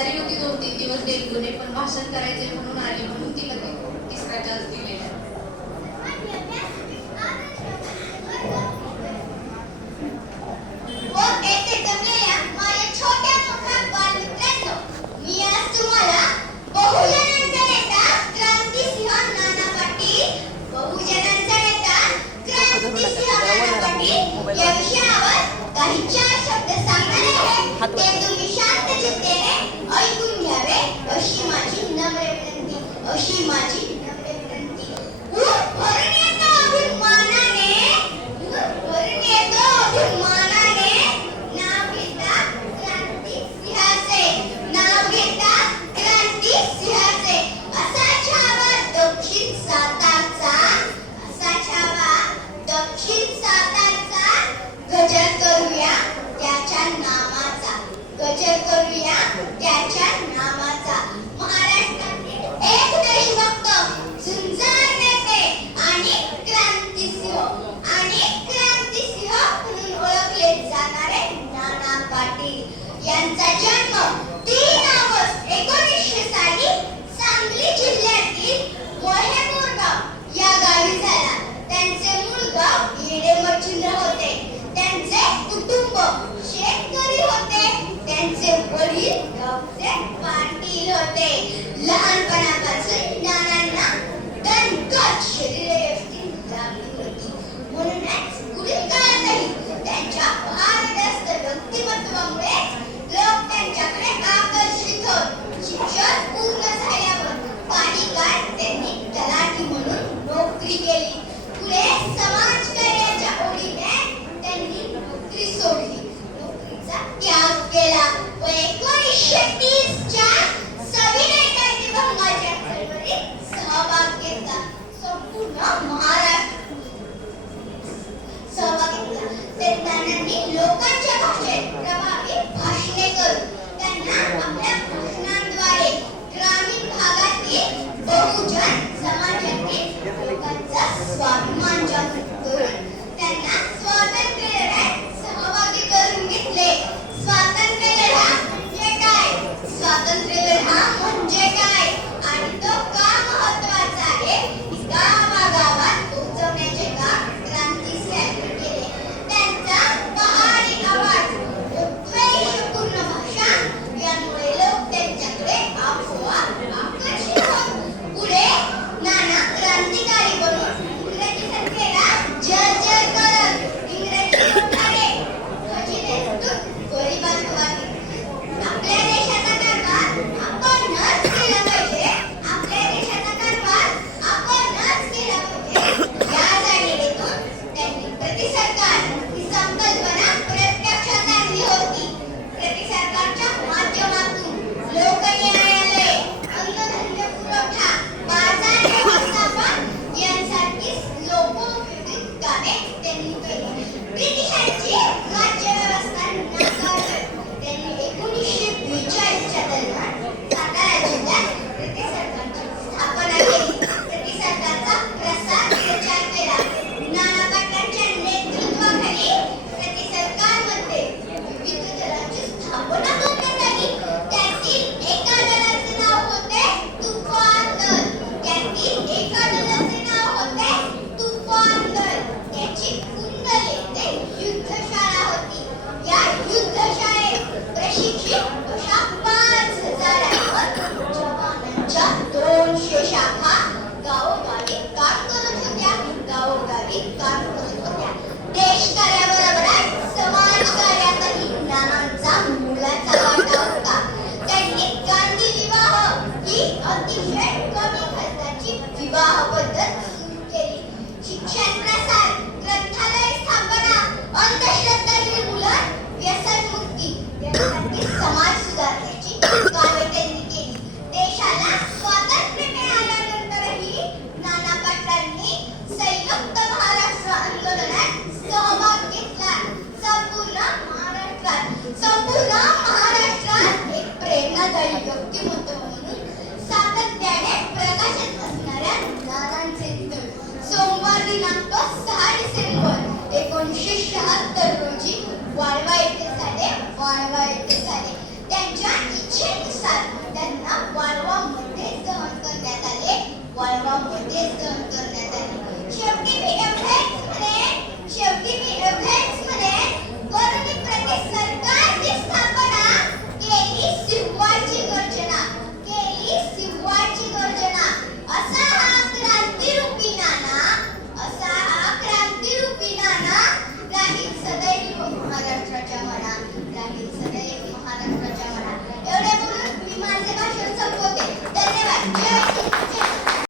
आजारी होती 2-3 दिवस डेंग्यूने, पण भाषण करायचे म्हणून आली, म्हणून तिला तिसरा चान्स दिलेला. काही चार शब्द सांगणार आहे ते तुम्ही शांत चित्तेने ऐकून घ्यावे अशी माझी नम्र विनंती, अशी माझी नम्र विनंती. ऊर भरून येतो अभिमानाने, ऊर भरून येतो अभिमानाने, नाव घेता क्रांती सिंहाचे, नाव घेता क्रांती सिंहाचे. असा छावा दक्षिण सातारचा, असा छावा दक्षिण सातारचा. गजर करूया त्याच्या नामाचा, गजर करूया त्याच्या नामाचा. महाराष्ट्रातील एक देशभक्त, झुंजार नेते आणि क्रांतिसिंह, आणि क्रांतिसिंह म्हणून ओळखले जाणारे नाना पाटील यांचा